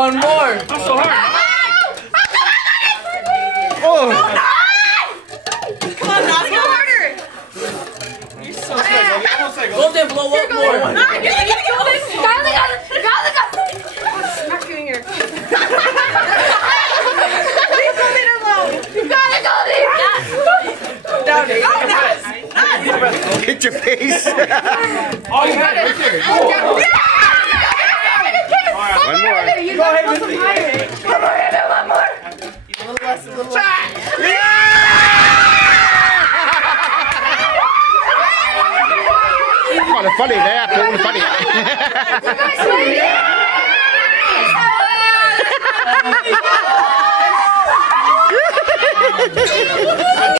One more. Not so hard. Oh! Come on, Naz, go harder. You're so good. Golden, blow up more. Get it. Skylar got it. Smack you in your... Leave Golden alone. You got it, Goldie. Down it. Oh, Naz. Hit your face. Oh, you got it. Right there. One more. You got it. One more. Kind of funny there, Paul. Funny. You guys ready?